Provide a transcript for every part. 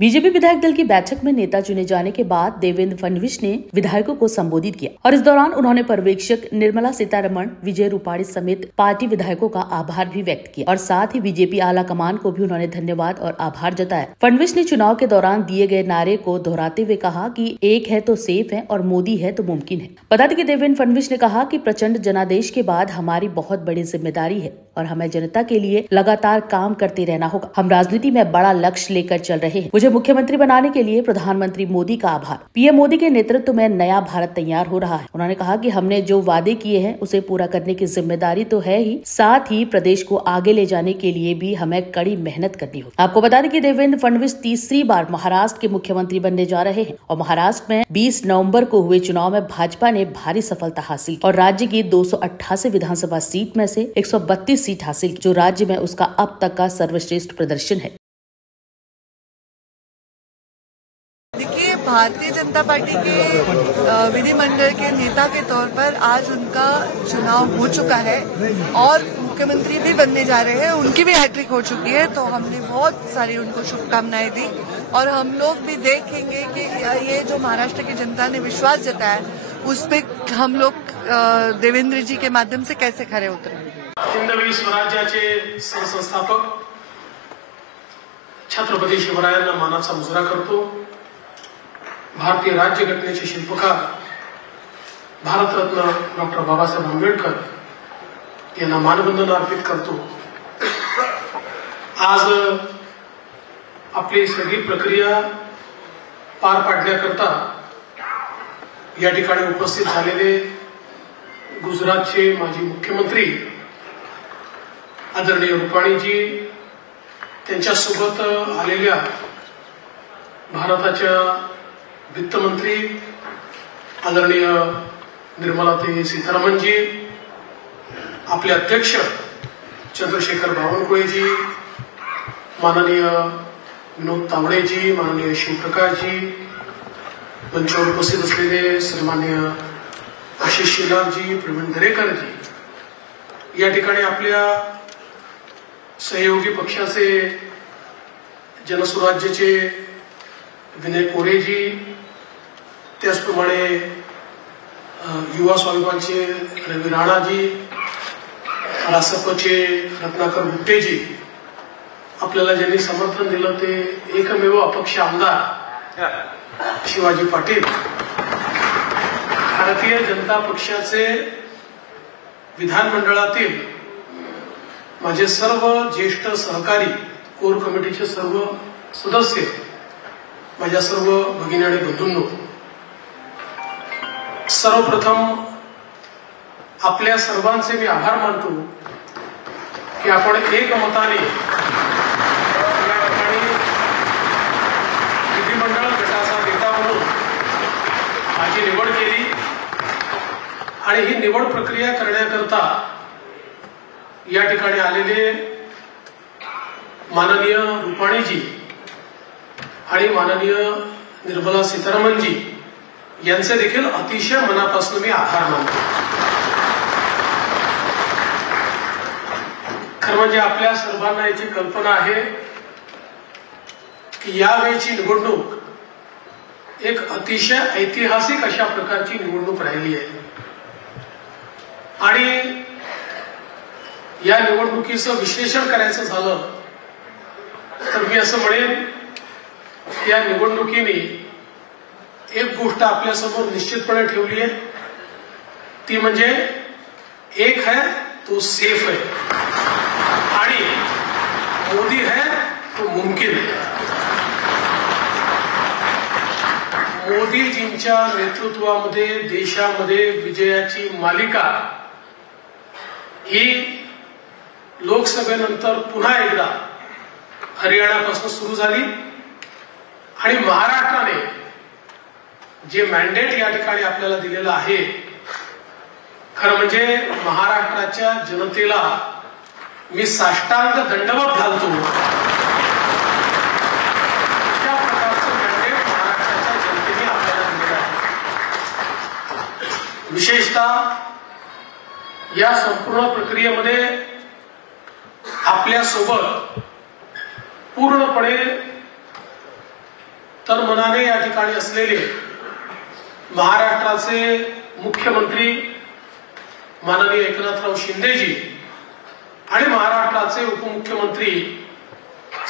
BJP विधायक दल की बैठक में नेता चुने जाने के बाद देवेंद्र फडणवीस ने विधायकों को संबोधित किया और इस दौरान उन्होंने पर्यवेक्षक निर्मला सीतारमण, विजय रूपाणी समेत पार्टी विधायकों का आभार भी व्यक्त किया और साथ ही बीजेपी आला कमान को भी उन्होंने धन्यवाद और आभार जताया। फडणवीस ने चुनाव के दौरान दिए गए नारे को दोहराते हुए कहा कि एक है तो सेफ है और मोदी है तो मुमकिन है। बता दें कि देवेंद्र फडणवीस ने कहा कि प्रचंड जनादेश के बाद हमारी बहुत बड़ी जिम्मेदारी है और हमें जनता के लिए लगातार काम करते रहना होगा। हम राजनीति में बड़ा लक्ष्य लेकर चल रहे हैं। मुझे मुख्यमंत्री बनाने के लिए प्रधानमंत्री मोदी का आभार। पीएम मोदी के नेतृत्व में नया भारत तैयार हो रहा है। उन्होंने कहा कि हमने जो वादे किए हैं उसे पूरा करने की जिम्मेदारी तो है ही, साथ ही प्रदेश को आगे ले जाने के लिए भी हमें कड़ी मेहनत करनी होगी। आपको बता दें कि देवेंद्र फडणवीस तीसरी बार महाराष्ट्र के मुख्यमंत्री बनने जा रहे हैं और महाराष्ट्र में 20 नवंबर को हुए चुनाव में भाजपा ने भारी सफलता हासिल की और राज्य की 288 विधानसभा सीट में से 132 सीट हासिल की, जो राज्य में उसका अब तक का सर्वश्रेष्ठ प्रदर्शन है। देखिए, भारतीय जनता पार्टी के विधिमंडल के नेता के तौर पर आज उनका चुनाव हो चुका है और मुख्यमंत्री भी बनने जा रहे हैं। उनकी भी हैट्रिक हो चुकी है, तो हमने बहुत सारी उनको शुभकामनाएं दी और हम लोग भी देखेंगे कि ये जो महाराष्ट्र की जनता ने विश्वास जताया उस पर हम लोग देवेंद्र जी के माध्यम से कैसे खरे उतरेंगे। हिंदवी स्वराज्याचे संस्थापक छत्रपती शिवरायांना मानाचा मुजरा करतो। भारतीय राज्यघटनेचे शिल्पकार भारतरत्न डॉक्टर बाबासाहेब आंबेडकर यांना मानवंदना अर्पित करतो। आज आपली सगळी प्रक्रिया पार पाडण्याकरता या ठिकाणी उपस्थित झालेले गुजरातचे माजी मुख्यमंत्री आदरणीय रूपाणीजी, त्यांच्यासोबत आलेल्या भारताच्या वित्तमंत्री आदरणीय निर्मलाताई सीतारमणजी, आपले अध्यक्ष चंद्रशेखर बावनकुळेजी, माननीय विनोद तावडेजी, माननीय शिवप्रकाशजी, मंचावर उपस्थित असलेले सन्माननीय आशिष शेलारजी, प्रवीण दरेकरजी, या ठिकाणी आपल्या सहयोगी पक्षाचे जनसुराज्याचे विनय कोरेजी, त्याचप्रमाणे युवा स्वाभिमानचे रवी राणाजी, रासपचे रत्नाकर गुट्टेजी, आपल्याला ज्यांनी समर्थन दिलं ते एकमेव अपक्ष आमदार शिवाजी पाटील, भारतीय जनता पक्षाचे विधानमंडळातील माझे सर्व ज्येष्ठ सहकारी, कोर कमिटीचे सर्व सदस्य, माझ्या सर्व भगिनी आणि बंधूंनो, सर्वप्रथम आपल्या सर्वांचे मी आभार मानतो की आपण एकमताने विधिमंडळ गटाचा नेता म्हणून माझी निवड केली आणि ही निवड प्रक्रिया करण्याकरता या ठिकाणी आलेले माननीय रूपाणीजी आणि माननीय निर्मला सीतारमणजी यांचे देखील अतिशय मनापासून मी आभार मानतो। खरं म्हणजे आपल्या सर्वांना याची कल्पना आहे की यावेळची निवडणूक एक अतिशय ऐतिहासिक अशा प्रकारची निवडणूक राहिली आहे आणि या निवडणुकीचं विश्लेषण करायचं झालं तर मी असं म्हणेन की या निवडणुकीने एक गोष्ट आपल्यासमोर निश्चितपणे ठेवली आहे, ती म्हणजे एक है तो सेफ है आणि मोदी है तो मुमकिन है। मोदीजींच्या नेतृत्वामध्ये देशामध्ये विजयाची मालिका ही लोकसभेनंतर पुन्हा एकदा हरियाणापासून सुरू झाली आणि महाराष्ट्राने जे मॅन्डेट या ठिकाणी आपल्याला दिलेलं आहे, खरं म्हणजे महाराष्ट्राच्या जनतेला मी साष्टांग दंडवत घालतो। अशा प्रकारचं मॅन्डेट महाराष्ट्राच्या जनतेने आपल्याला दिलेलं आहे। विशेषतः या संपूर्ण प्रक्रियेमध्ये आपल्या सोबत पूर्णपणे तन मनाने या ठिकाणी असलेले महाराष्ट्राचे मुख्यमंत्री माननीय एकनाथराव शिंदेजी आणि महाराष्ट्राचे उपमुख्यमंत्री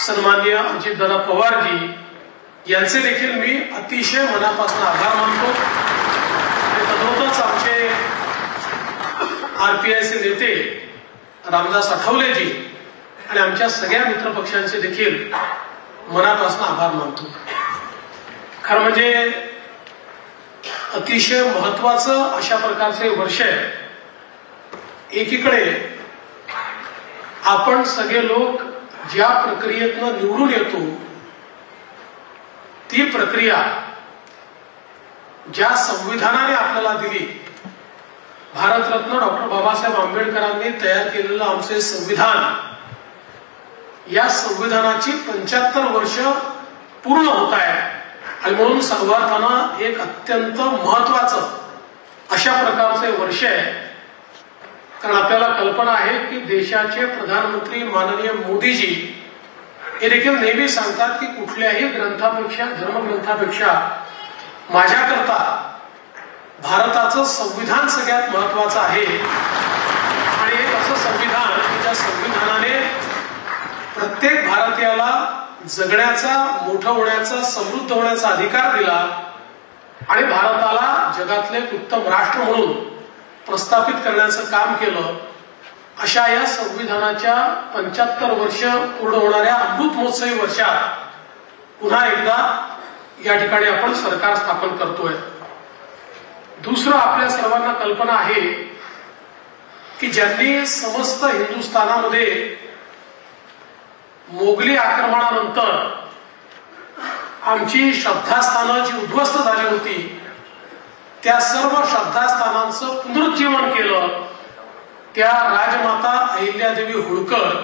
सन्माननीय अजितदादा पवारजी यांचे देखील मी अतिशय मनापासून आभार मानतो। आणि तद्वतच आमचे आरपीआयचे नेते रामदास आठवलेजी आणि आमच्या सगळ्या मित्रपक्षांचे देखील मनापासून आभार मानतो। खरं म्हणजे अतिशय महत्वाचं अशा प्रकारचे वर्ष आहे। एकीकडे आपण सगळे लोक ज्या प्रक्रियेतनं निवडून येतो ती प्रक्रिया ज्या संविधानाने आपल्याला दिली, भारतरत्न डॉक्टर बाबासाहेब आंबेडकरांनी तयार केलेलं आमचे संविधान, या संविधानाची 75 वर्ष पूर्ण होत आहे। आणि म्हणून सर्वार्थानं एक अत्यंत महत्वाचं अशा प्रकारचे वर्ष आहे। कारण आपल्याला कल्पना आहे की देशाचे प्रधानमंत्री माननीय मोदीजी हे देखील नेहमी सांगतात की कुठल्याही ग्रंथापेक्षा, धर्मग्रंथापेक्षा माझ्याकरता भारताचं संविधान सगळ्यात महत्वाचं आहे। आणि एक असं संविधान की ज्या संविधानाने प्रत्येक भारतीयाला जगण्याचा, मोठं होण्याचा, समृद्ध होण्याचा अधिकार दिला आणि भारताला जगातले उत्तम राष्ट्र म्हणून प्रस्थापित करण्याचं काम केलं। अशा या संविधानाच्या 75 वर्ष पूर्ण होणाऱ्या अमृत महोत्सवी वर्षात पुन्हा एकदा या ठिकाणी आपण सरकार स्थापन करतोय। दुसरं, आपल्या सर्वांना कल्पना आहे की ज्यांनी समस्त हिंदुस्थानामध्ये मोगली आक्रमणानंतर आमची श्रद्धास्थानं जी उद्ध्वस्त झाली होती त्या सर्व श्रद्धास्थानांचं पुनरुज्जीवन केलं। त्या राजमाता अहिल्यादेवी होळकर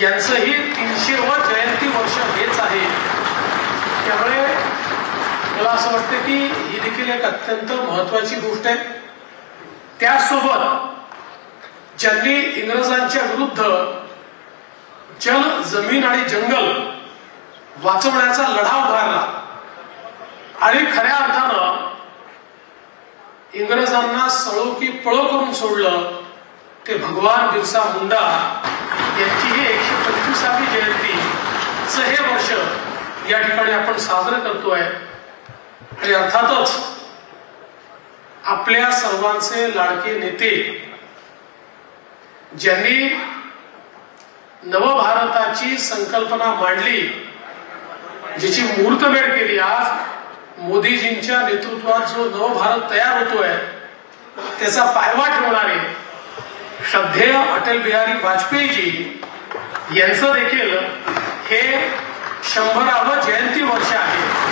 यांचंही 300वे जयंती वर्ष हेच आहे। त्यामुळे मला असं वाटतं की ही देखील एक अत्यंत महत्वाची गोष्ट आहे। त्यासोबत ज्यांनी इंग्रजांच्या विरुद्ध जल, जमीन आणि जंगल वाचवण्याचा लढा उभारला आणि खऱ्या अर्थानं इंग्रजांना सळो की पळो करून सोडलं, ते भगवान बिरसा मुंडा यांची ही 125वी जयंतीचं हे वर्ष या ठिकाणी आपण साजरं करतोय। आणि अर्थातच आपल्या सर्वांचे लाडके नेते ज्यांनी नवभारताची संकल्पना मांडली, जिची मुहूर्तमेढ केली, आज मोदीजींच्या नेतृत्वात जो नवभारत तयार होतोय त्याचा पायवा ठेवणारे श्रद्धेय अटल बिहारी वाजपेयीजी यांचं देखील हे 100वे जयंती वर्ष आहे।